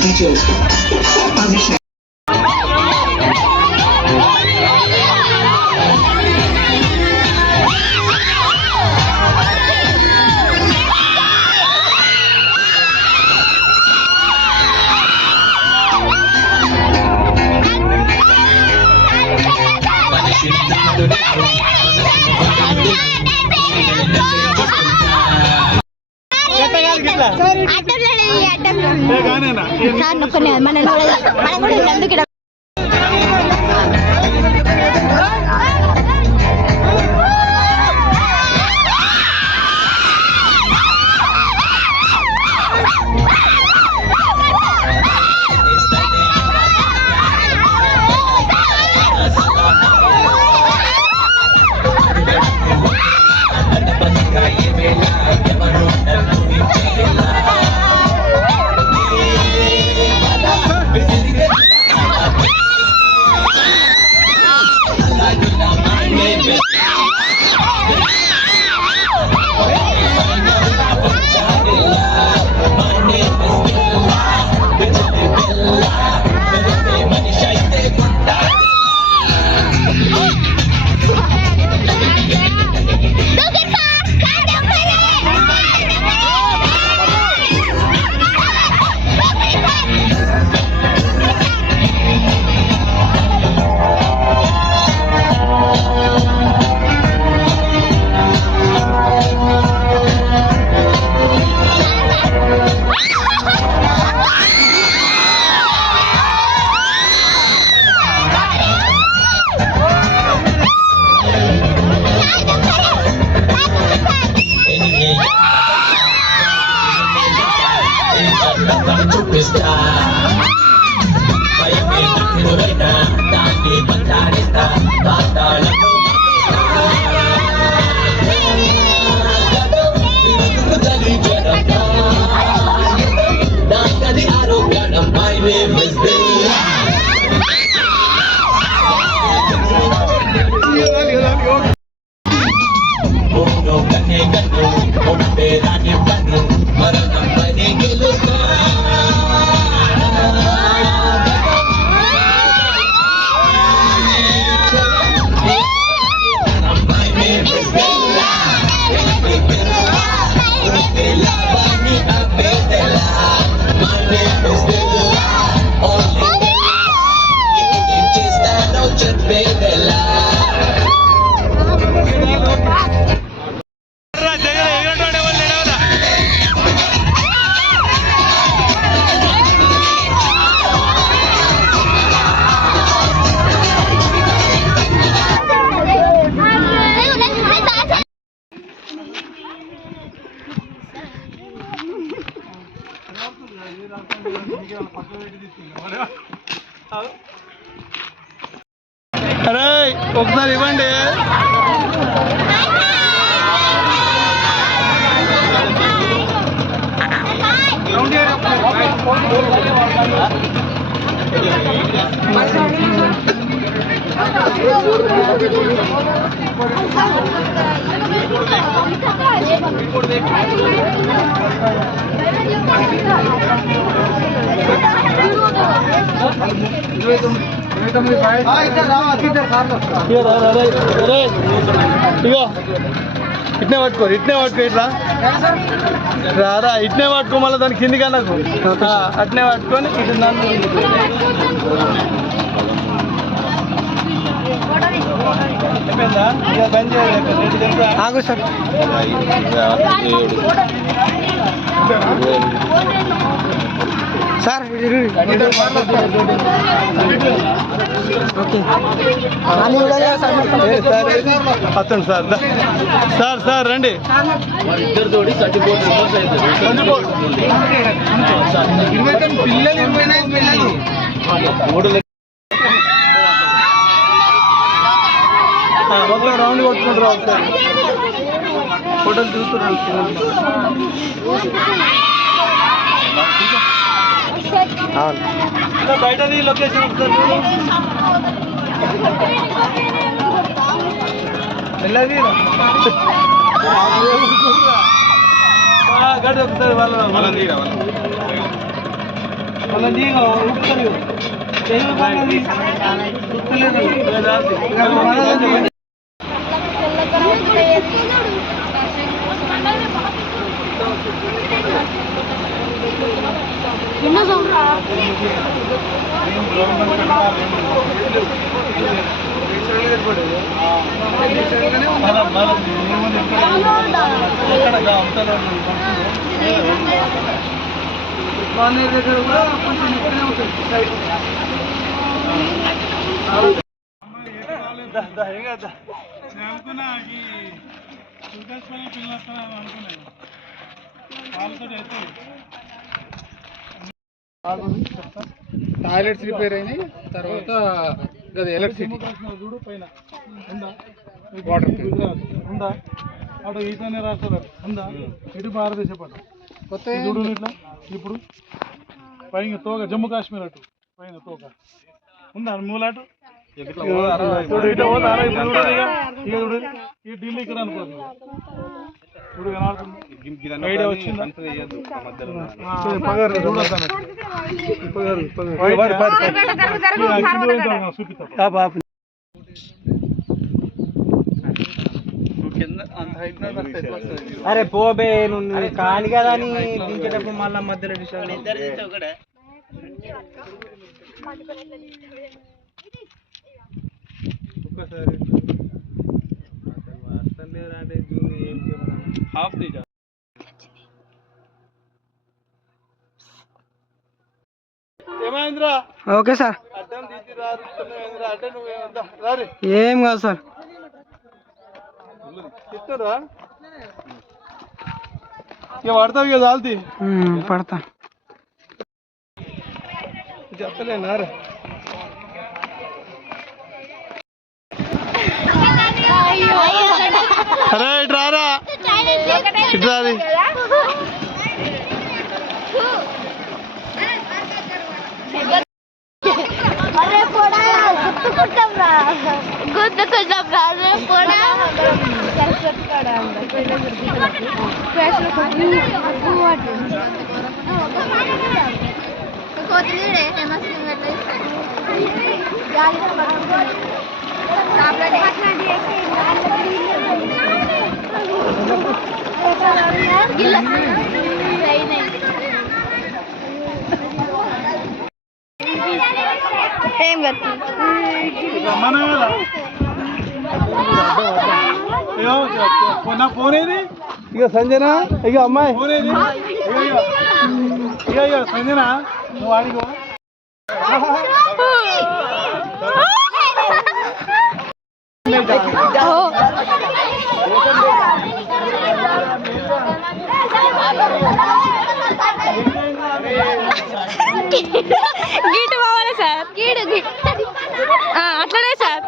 Details. Permission. అరే ఒకసారి ఇవ్వండి. ఇగో ఇట్నే పట్టుకో ఇట్లా రారా ఇట్నే పట్టుకో మళ్ళీ దాని కిందికి నాకు అట్నే పట్టుకొని ఇటు నన్ను అయిపోయిందా ఇక బంద్ చేయాలి ఆగు సార్ సార్ అతను సార్ సార్ సార్ రండి ఇద్దరితోటి 34 పిల్లలు మొత్తం రౌండ్ కొట్టుకుంటారు ఒకసారి ఫోటోలు చూస్తున్నారు బయట లొకేషన్ ఒకసారి వెళ్ళది గడి ఒకసారి వాళ్ళ మళ్ళీ ఊపుతారు దగ్గర కూడా కొంచెం ఇక్కడనే ఉంటుంది అనుకున్నా ఈ దుర్గాస్వామి పిల్లలు వస్తానని అనుకున్నాను వాళ్ళతో టాయిలెట్స్ రిపేర్ అయినాయి తర్వాత ఎలక్ట్రిసిటీ చూడు పైన ఉందా వాటర్ ఉందా అటు ఈశాన్య రాష్ట్రాలు ఉందా ఇటు భారతదేశ పట్ల కొత్త చూడు ఇట్లా ఇప్పుడు పైన తోక జమ్మూ కాశ్మీర్ అటు పైన తోక ఉందా మూలాటు ఈ ఢిల్లీ ఇక్కడ అనుకోండి ఇప్పుడు ఐడియా వచ్చిందా అరే పోబే నువ్వు కాని కదా అని దించేటప్పుడు మళ్ళా మధ్యలో ఏమైందిరా ఓకే సార్ అడ్డం తీసి అడ్డ నువ్వేమంతా రారి ఏం కాదు సార్ ఇస్తారా ఇక పడతావు ఇక చాలుతీ పడతా చెప్పలేనారా అరే ఇటు రారా ఇటు రారి నా ఫోన్ ఏది ఇక సంజన ఇక అమ్మాయి ఫోన్ ఏది ఇక సంజన నువ్వు ఆడిగో గీటు పోవాలి సార్ అట్లనే సార్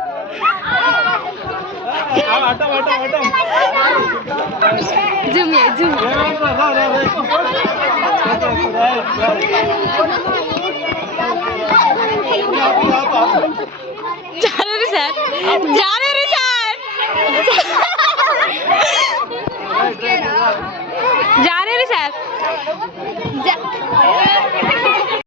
జూమ్ జూమ్ జారీ సార్ జారీ సార్ జారీ సార్